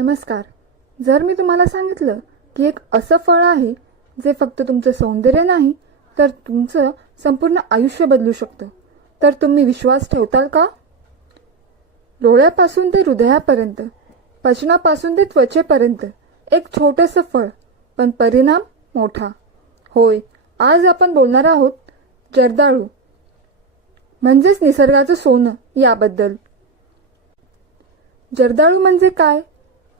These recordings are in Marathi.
नमस्कार. जर मी तुम्हाला सांगितलं की एक असं फळ आहे जे फक्त तुमचं सौंदर्य नाही तर तुमचं संपूर्ण आयुष्य बदलू शकतं. तर तुम्ही विश्वास ठेवताल का? डोळ्यापासून ते हृदयापर्यंत पचनापासून ते त्वचेपर्यंत एक छोटंसं फळ पण परिणाम मोठा. होय आज आपण बोलणार आहोत जर्दाळू म्हणजेच निसर्गाचं सोनं याबद्दल. जर्दाळू म्हणजे काय?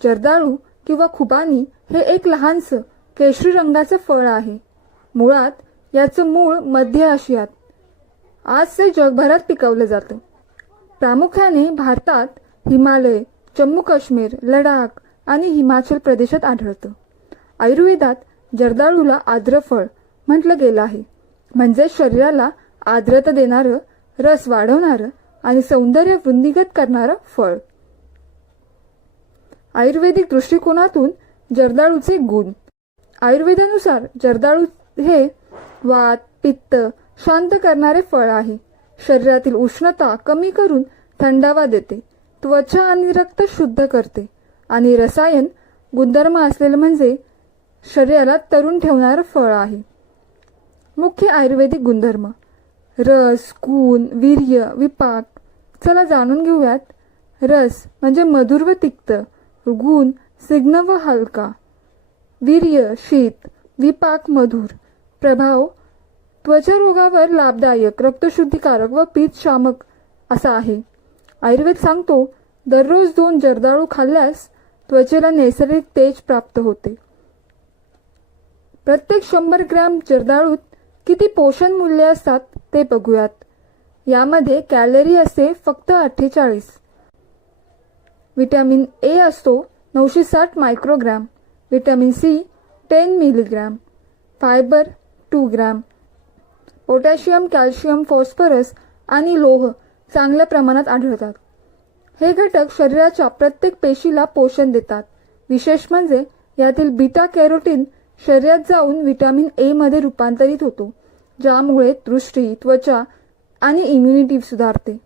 जर्दाळू किंवा खुबानी हे एक लहानसं केशरी रंगाचं फळ आहे. मुळात याचं मूळ मध्य आशियात. आज ते जगभरात पिकवलं जातं. प्रामुख्याने भारतात हिमालय जम्मू काश्मीर लडाख आणि हिमाचल प्रदेशात आढळतं. आयुर्वेदात जर्दाळूला आर्द्र फळ म्हटलं गेलं आहे. म्हणजे शरीराला आर्द्रता देणारं रस वाढवणारं आणि सौंदर्य वृद्धिगत करणारं फळ. आयुर्वेदिक दृष्टिकोनातून जर्दाळूचे गुण. आयुर्वेदानुसार जर्दाळू हे वात पित्त शांत करणारे फळ आहे. शरीरातील उष्णता कमी करून थंडावा देते. त्वचा आणि रक्त शुद्ध करते. आणि रसायन गुणधर्म असलेलं म्हणजे शरीराला तरुण ठेवणारं फळ आहे. मुख्य आयुर्वेदिक गुणधर्म. रस गुण वीर्य विपाक. चला जाणून घेऊयात. रस म्हणजे मधुर व तिक्त. गुण सिग्न व हलका. वीर्य शीत विपाक मधुर. प्रभाव त्वचारोगावर लाभदायक रक्तशुद्धीकारक व पीत शामक असा आहे. आयुर्वेद सांगतो दररोज दोन जर्दाळू खाल्ल्यास त्वचेला नैसर्गिक तेज प्राप्त होते. प्रत्येक शंभर ग्रॅम जर्दाळूत किती पोषण मूल्य असतात ते बघूयात. यामध्ये कॅलरी असते फक्त अठ्ठेचाळीस. विटॅमिन ए असतो नऊशे साठ microgram vitamin C ten milligram fibre two gram. Potassium calcium phosphorus आणि लोह चांगल्या प्रमाणात आढळतात. हे घटक शरीराच्या प्रत्येक पेशीला पोषण देतात. विशेष म्हणजे यातील बीटा कॅरोटीन शरीरात जाऊन व्हिटॅमिन ए मध्ये रूपांतरित होतो ज्यामुळे दृष्टी त्वचा आणि इम्युनिटी सुधारते.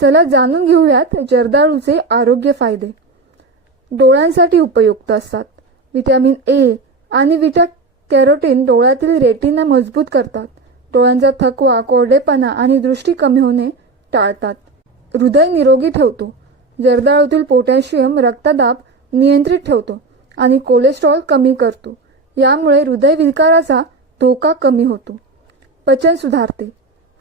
चला जाणून घेऊयात जर्दाळूचे आरोग्य फायदे. डोळ्यांसाठी उपयुक्त असतात. विटॅमिन ए आणि विटा कॅरोटीन डोळ्यातील रेटिना मजबूत करतात. डोळ्यांचा थकवा कोरडेपणा आणि दृष्टी कमी होणे टाळतात. हृदय निरोगी ठेवतो. जर्दाळूतील पोटॅशियम रक्तदाब नियंत्रित ठेवतो आणि कोलेस्ट्रॉल कमी करतो. यामुळे हृदयविकाराचा धोका कमी होतो. पचन सुधारते.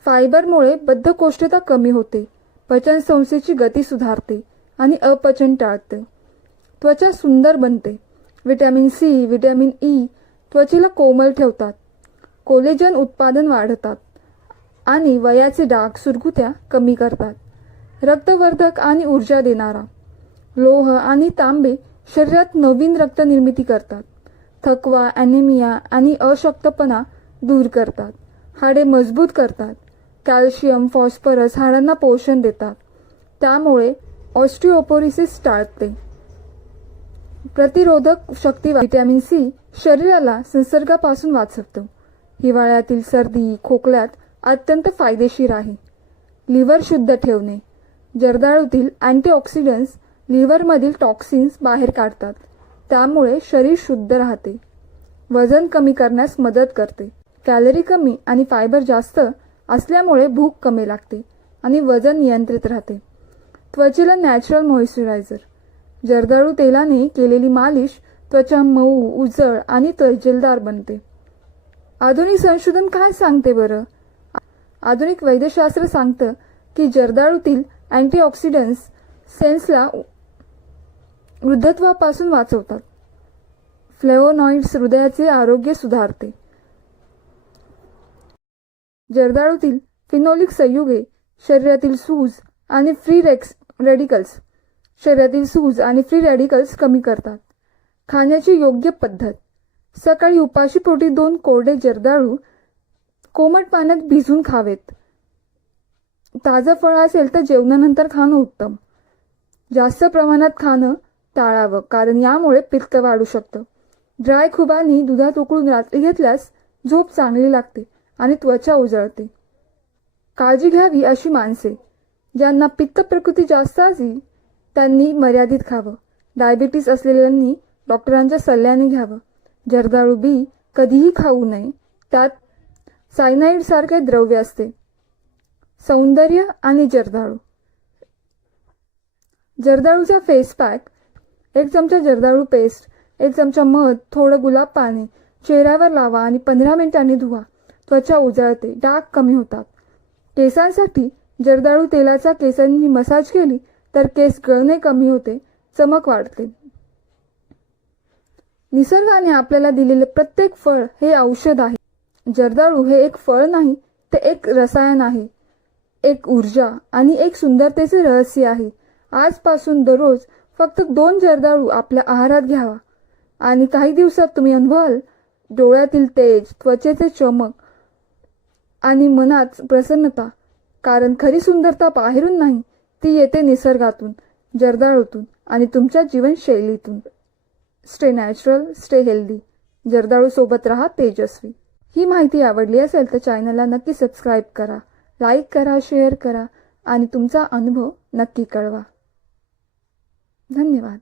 फायबरमुळे बद्धकोष्ठता कमी होते. पचन संस्थेची गती सुधारते आणि अपचन टाळते. त्वचा सुंदर बनते. व्हिटॅमिन सी व्हिटॅमिन ई त्वचेला कोमल ठेवतात. कोलेजन उत्पादन वाढतात आणि वयाचे डाग सुरगुत्या कमी करतात. रक्तवर्धक आणि ऊर्जा देणारा. लोह आणि तांबे शरीरात नवीन रक्त निर्मिती करतात. थकवा ॲनेमिया आणि अशक्तपणा दूर करतात. हाडे मजबूत करतात. कॅल्शियम फॉस्फरस हाडांना पोषण देतात. त्यामुळे ऑस्टिओपोरिसिस टाळते. प्रतिरोधक शक्ती व्हिटॅमिन सी शरीराला संसर्गापासून वाचवतो. हिवाळ्यातील सर्दी खोकल्यात अत्यंत फायदेशीर आहे. लिव्हर शुद्ध ठेवणे. जर्दाळूतील अँटीऑक्सिडंट्स लिव्हरमधील टॉक्सिन्स बाहेर काढतात. त्यामुळे शरीर शुद्ध राहते. वजन कमी करण्यास मदत करते. कॅलरी कमी आणि फायबर जास्त असल्यामुळे भूक कमी लागते आणि वजन नियंत्रित राहते. त्वचेला नॅचरल मॉइश्चरायझर जर्दाळू तेलाने केलेली मालिश त्वचा मऊ उजळ आणि तजेलदार बनते. आधुनिक संशोधन काय सांगते बरं? आधुनिक वैद्यशास्त्र सांगतं की जर्दाळूतील अँटीऑक्सिडंट्स सेन्सला वृद्धत्वापासून वाचवतात. फ्लेवोनॉइड्स हृदयाचे आरोग्य सुधारते. जर्दाळूतील फिनोलिक संयुगे शरीरातील सूज आणि फ्री रेक्स रेडिकल्स शरीरातील सूज आणि फ्री रेडिकल्स कमी करतात. खाण्याची योग्य पद्धत. सकाळी उपाशीपोटी दोन कोरडे जर्दाळू कोमट पाण्यात भिजून खावेत. ताजं फळ असेल तर जेवणानंतर खाणं उत्तम. जास्त प्रमाणात खाणं टाळावं कारण यामुळे पित्त वाढू शकतं. ड्राय खुबानी दुधात उकळून रात्री घेतल्यास झोप चांगली लागते. आणि त्वचा उजळते. काळजी घ्यावी अशी माणसे ज्यांना पित्त प्रकृती जास्त असली त्यांनी मर्यादित खावं. डायबिटीस असलेल्यांनी डॉक्टरांच्या सल्ल्याने घ्यावं. जर्दाळू बी कधीही खाऊ नये. त्यात सायनाईड सारखे द्रव्य असते. सौंदर्य आणि जर्दाळू. जर्दाळूचा फेस पॅक एक चमचा जर्दाळू पेस्ट एक चमचा मध थोडं गुलाब पाणी चेहऱ्यावर लावा आणि पंधरा मिनिटांनी धुवा. त्वचा उजळते डाग कमी होतात. केसांसाठी जर्दाळू तेलाचा केसांनी मसाज केली तर केस गळणे कमी होते चमक वाढते. निसर्गाने आपल्याला दिलेले प्रत्येक फळ हे औषध आहे. जर्दाळू हे एक फळ नाही ते एक रसायन आहे. एक ऊर्जा आणि एक सुंदरतेचे रहस्य आहे. आजपासून दररोज फक्त दोन जर्दाळू आपल्या आहारात घ्यावा. आणि काही दिवसात तुम्ही अनुभवाल डोळ्यातील तेज त्वचेचे चमक आणि मनात प्रसन्नता कारण खरी सुंदरता बाहेरून नाही ती येते निसर्गातून जर्दाळूतून आणि तुमच्या जीवनशैलीतून. स्टे नॅचरल स्टे हेल्दी जर्दाळूसोबत राहा तेजस्वी. ही माहिती आवडली असेल तर चॅनलला नक्की सबस्क्राईब करा लाईक करा शेअर करा आणि तुमचा अनुभव नक्की कळवा. धन्यवाद.